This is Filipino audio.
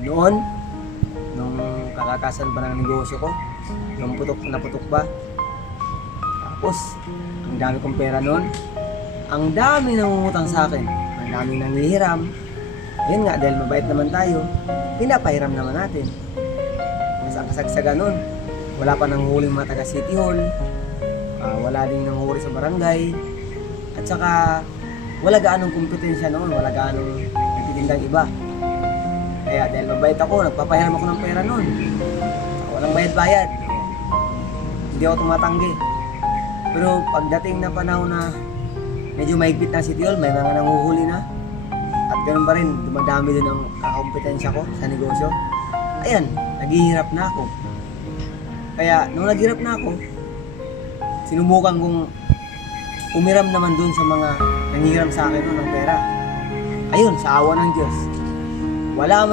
Noon, nung kalakasan pa ng negosyo ko, nung putok na putok ba, tapos ang dami kong pera noon, ang dami nangungutang sa akin, ang dami nangihiram. Ayun nga, dahil mabait naman tayo, pinapahiram naman natin. Mas ang kasagsagan noon, wala pa nanghuling mga taga City Hall, wala din nanghuli sa barangay, at saka wala gaanong kompetensya noon, wala gaanong nagtitindang iba. Kaya dahil mabait ako, nagpapahiram ako ng pera noon. Walang bayad-bayad. Hindi ako tumatanggi. Pero pagdating na panahon na medyo mahigpit na City Hall, may mga nanguhuli na. At ganoon pa rin, dumadami din ang kompetensya ko sa negosyo. Ayan, naghihirap na ako. Kaya nung naghirap na ako, sinubukan kong umiram naman dun sa mga nangihiram sa akin ng pera. Ayun, sa awa ng Diyos, wala man